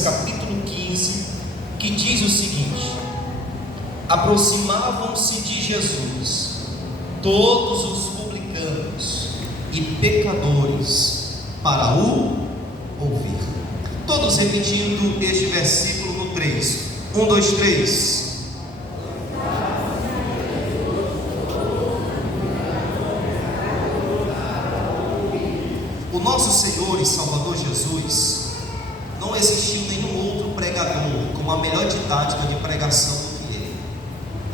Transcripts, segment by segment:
capítulo 15, que diz o seguinte: aproximavam-se de Jesus todos os publicanos e pecadores para o ouvir. Todos repetindo este versículo no 3. 1, 2, 3. O nosso Senhor e Salvador Jesus, não existiu nenhum outro pregador com uma melhor didática de pregação do que ele.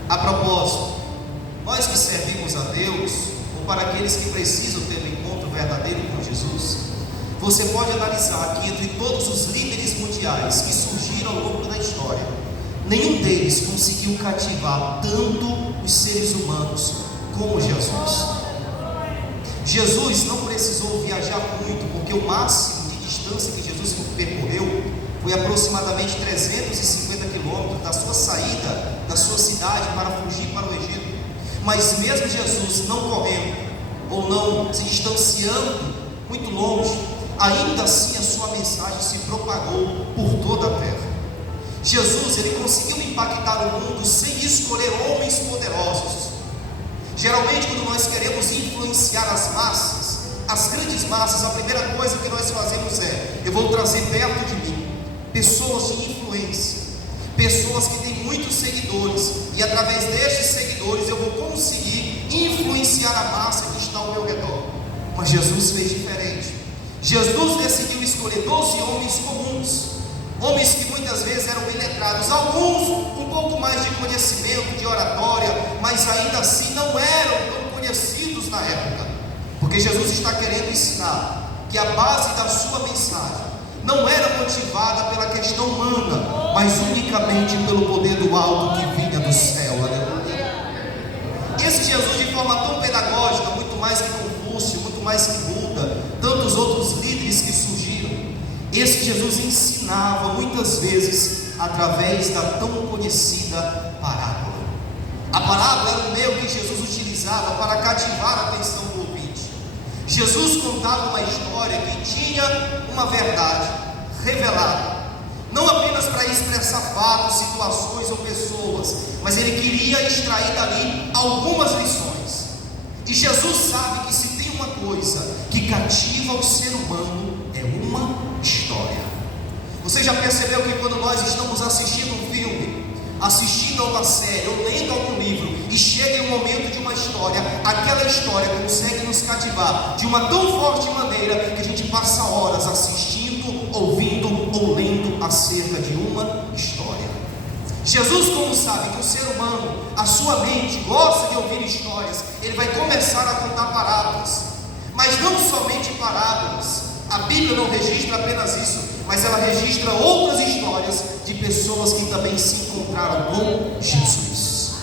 A propósito, nós que servimos a Deus, ou para aqueles que precisam ter um encontro verdadeiro com Jesus, você pode analisar que entre todos os líderes mundiais que surgiram ao longo da história, nenhum deles conseguiu cativar tanto os seres humanos como Jesus. Jesus não precisou viajar muito, porque o máximo de distância que Jesus percorreu foi aproximadamente 350 quilômetros da sua saída da sua cidade para fugir para o Egito. Mas mesmo Jesus não correndo ou não se distanciando muito longe, ainda assim a sua mensagem se propagou por toda a terra. Jesus, ele conseguiu impactar o mundo sem escolher homens poderosos. Geralmente, quando nós queremos influenciar as massas, as grandes massas, a primeira coisa que nós fazemos é: eu vou trazer perto de mim pessoas de influência, pessoas que têm muitos seguidores, e através destes seguidores eu vou conseguir influenciar a massa que está ao meu redor. Mas Jesus fez diferente. Jesus decidiu escolher 12 homens comuns, homens que muitas vezes eram iletrados, alguns um pouco mais de conhecimento, de oratória, mas ainda assim não eram tão conhecidos na época, porque Jesus está querendo ensinar que a base da sua mensagem não era motivada pela questão humana, mas unicamente pelo poder do alto que vinha do céu. Aleluia. Esse Jesus, de forma tão pedagógica, muito mais que Confúcio, muito mais que Buda, tantos outros líderes que surgiram, esse Jesus ensinava muitas vezes através da tão conhecida parábola. A parábola era o meio que Jesus utilizava para cativar a atenção do ouvinte. Jesus contava uma história que tinha uma verdade revelada, não apenas para expressar fatos, situações ou pessoas, mas ele queria extrair dali algumas lições. E Jesus sabe que se tem uma coisa que cativa o ser humano, é uma história. Você já percebeu que quando nós estamos assistindo um filme, assistindo a uma série ou lendo algum livro, e chega em um momento de uma história, aquela história consegue nos cativar de uma tão forte maneira que a gente passa horas assistindo, ouvindo ou lendo acerca de uma história. Jesus, como sabe que o ser humano, a sua mente gosta de ouvir histórias, ele vai começar a contar parábolas, mas não somente parábolas. A Bíblia não registra apenas isso, mas ela registra outras histórias de pessoas que também se encontraram com Jesus.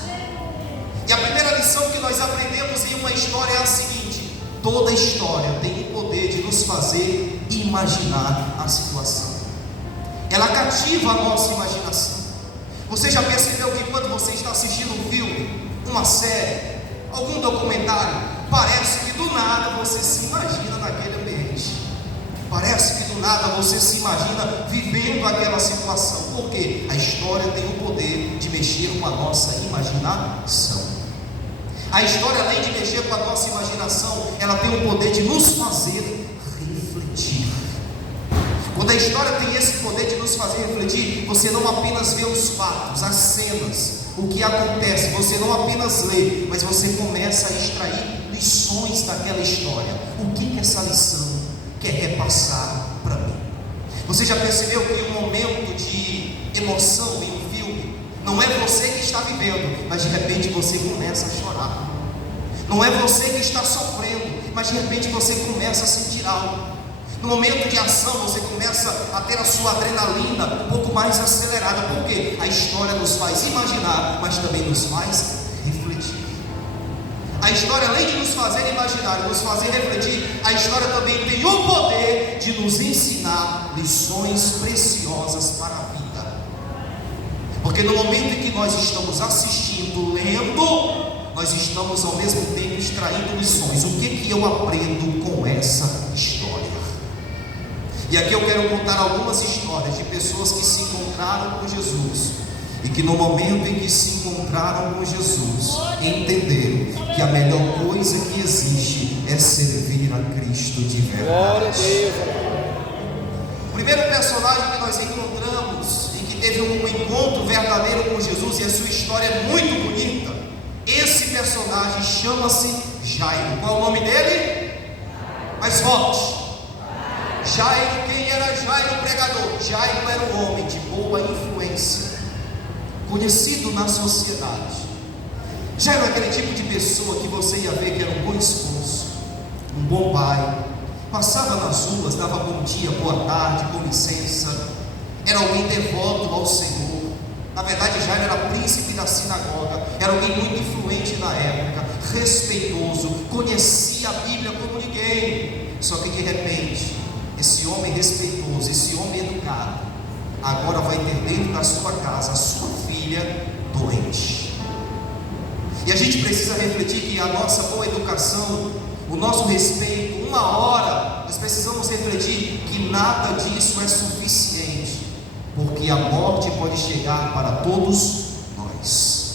E a primeira lição que nós aprendemos em uma história é a seguinte: toda história tem o poder de nos fazer imaginar a situação. Ela cativa a nossa imaginação. Você já percebeu que quando você está assistindo um filme, uma série, algum documentário, parece que do nada você se imagina naquele ambiente? Parece que do nada você se imagina vivendo aquela situação. Por quê? A história tem o poder de mexer com a nossa imaginação. A história, além de mexer com a nossa imaginação, ela tem o poder de nos fazer refletir. Quando a história tem esse poder de nos fazer refletir, você não apenas vê os fatos, as cenas, o que acontece, você não apenas lê, mas você começa a extrair lições daquela história. O que essa lição quer repassar para mim? Você já percebeu que em um momento de emoção em um filme, não é você que está vivendo, mas de repente você começa a chorar. Não é você que está sofrendo, mas de repente você começa a sentir algo. No momento de ação você começa a ter a sua adrenalina um pouco mais acelerada. Por quê? A história nos faz imaginar, mas também nos faz refletir. A história, além de nos fazer imaginar e nos fazer refletir, a história também tem o poder de nos ensinar lições preciosas para a vida. Porque no momento em que nós estamos assistindo, lendo, nós estamos ao mesmo tempo extraindo lições. O que eu aprendo com essa história? E aqui eu quero contar algumas histórias de pessoas que se encontraram com Jesus e que no momento em que se encontraram com Jesus, entenderam que a melhor coisa que existe é servir a Cristo de verdade. O primeiro personagem que nós encontramos e que teve um encontro verdadeiro com Jesus, e a sua história é muito bonita, esse personagem chama-se Jairo. Qual é o nome dele? Mais forte. Jairo. Quem era Jairo, o pregador? Jairo era um homem de boa influência, conhecido na sociedade. Jairo era aquele tipo de pessoa que você ia ver que era um bom esposo, um bom pai, passava nas ruas, dava bom dia, boa tarde, com licença, era alguém devoto ao Senhor. Na verdade, Jairo era príncipe da sinagoga, era alguém muito influente na época, respeitoso, conhecia a Bíblia como ninguém. Só que de repente, esse homem respeitoso, esse homem educado, agora vai ter dentro da sua casa a sua filha doente. E a gente precisa refletir que a nossa boa educação, o nosso respeito, uma hora, nós precisamos refletir que nada disso é suficiente, porque a morte pode chegar para todos nós.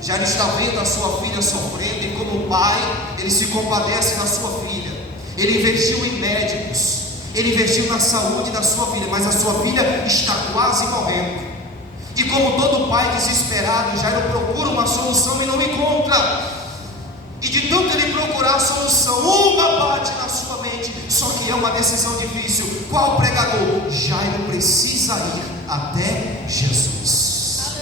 Já está vendo a sua filha sofrendo, e como pai, ele se compadece da sua filha. Ele investiu em médicos, ele investiu na saúde da sua filha, mas a sua filha está quase morrendo. E como todo pai desesperado, Jairo procura uma solução e não encontra. E de tanto ele procurar a solução, uma bate na sua mente, só que é uma decisão difícil. Qual pregador? Jairo precisa ir até Jesus.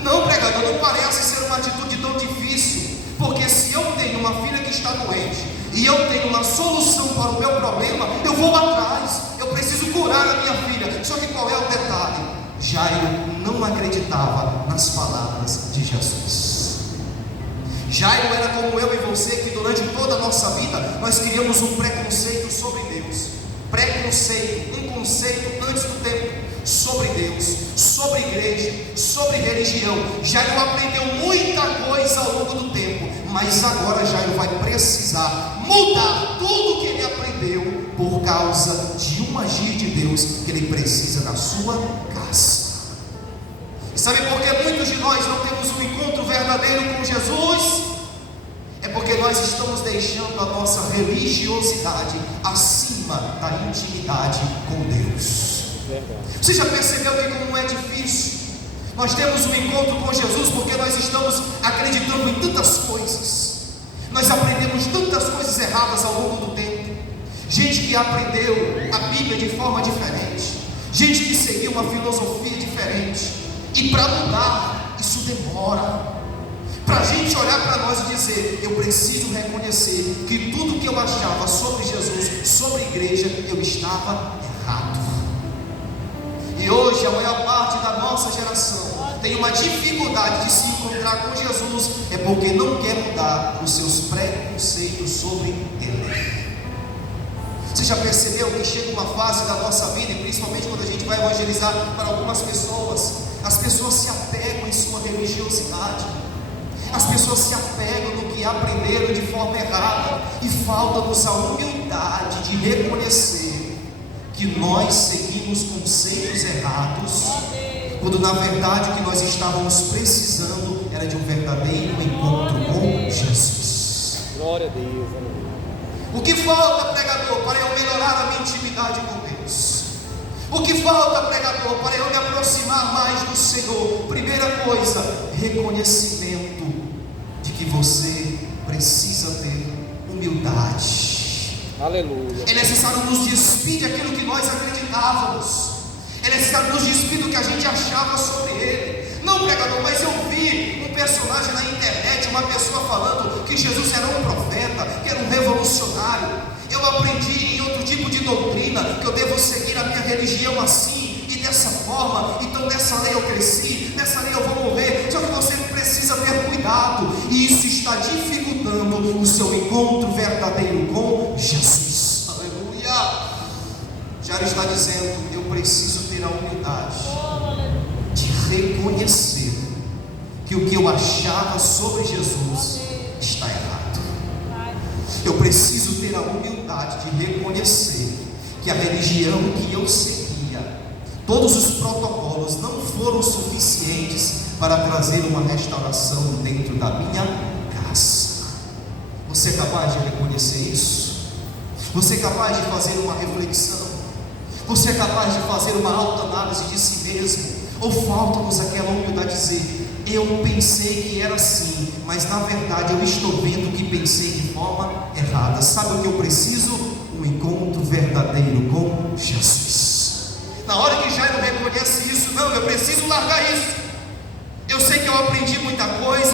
Não, pregador, não parece ser uma atitude tão difícil, porque se eu tenho uma filha que está doente e eu tenho uma solução para o meu problema, eu vou atrás, eu preciso curar a minha filha. Só que qual é o detalhe? Jairo não acreditava nas palavras de Jesus. Jairo era como eu e você, que durante toda a nossa vida nós criamos um preconceito sobre Deus. Preconceito, um conceito antes do tempo sobre Deus, sobre igreja, sobre religião. Jairo aprendeu muita coisa ao longo do tempo, mas agora Jairo vai precisar mudar tudo que ele aprendeu por causa de um agir de Deus que ele precisa na sua casa. E sabe por que muitos de nós não temos um encontro verdadeiro com Jesus? É porque nós estamos deixando a nossa religiosidade acima da intimidade com Deus. Você já percebeu que como é difícil nós temos um encontro com Jesus, porque nós estamos acreditando em tantas coisas, nós aprendemos tantas coisas erradas ao longo do tempo. Gente que aprendeu a Bíblia de forma diferente, gente que seguiu uma filosofia diferente, e para mudar isso demora. Para a gente olhar para nós e dizer: eu preciso reconhecer que tudo que eu achava sobre Jesus, sobre a igreja, eu estava errado. E hoje a maior parte da nossa geração tem uma dificuldade de se encontrar com Jesus, é porque não quer mudar os seus preconceitos sobre Ele. Você já percebeu que chega uma fase da nossa vida, e principalmente quando a gente vai evangelizar para algumas pessoas, as pessoas se apegam em sua religiosidade, as pessoas se apegam no que aprenderam de forma errada, e falta-nos a humildade de reconhecer que nós seguimos conceitos errados, quando na verdade o que nós estávamos precisando era de um verdadeiro encontro com Jesus. Glória a Deus. O que falta, pregador, para eu melhorar a minha intimidade com Deus? O que falta, pregador, para eu me aproximar mais do Senhor? Primeira coisa, reconhecimento de que você precisa ter humildade. Aleluia. É necessário nos despir daquilo que nós acreditávamos. É necessário nos despir do que a gente achava sobre Ele. Não, pregador, mas eu vi um personagem na internet, uma pessoa falando que Jesus era um profeta, que era um revolucionário. Eu aprendi em outro tipo de doutrina que eu devo seguir a minha religião assim e dessa forma. Então nessa lei eu cresci, nessa lei eu vou morrer. Só que você precisa ter cuidado, e isso está dificultando o seu encontro verdadeiro com Jesus. Aleluia. Jairo está dizendo: eu preciso ter a humildade de reconhecer que o que eu achava sobre Jesus está errado. Eu preciso ter a humildade de reconhecer que que a religião que eu seguia, todos os protocolos não foram suficientes para trazer uma restauração dentro da minha casa. Você é capaz de reconhecer isso? Você é capaz de fazer uma reflexão? Você é capaz de fazer uma autoanálise de si mesmo? Ou falta-nos aquela humildade de dizer: eu pensei que era assim, mas na verdade eu estou vendo que pensei de forma errada. Sabe o que eu preciso? Um encontro verdadeiro com Jesus. Na hora que Jairo reconhece isso, não, eu preciso largar isso. Eu sei que eu aprendi muita coisa.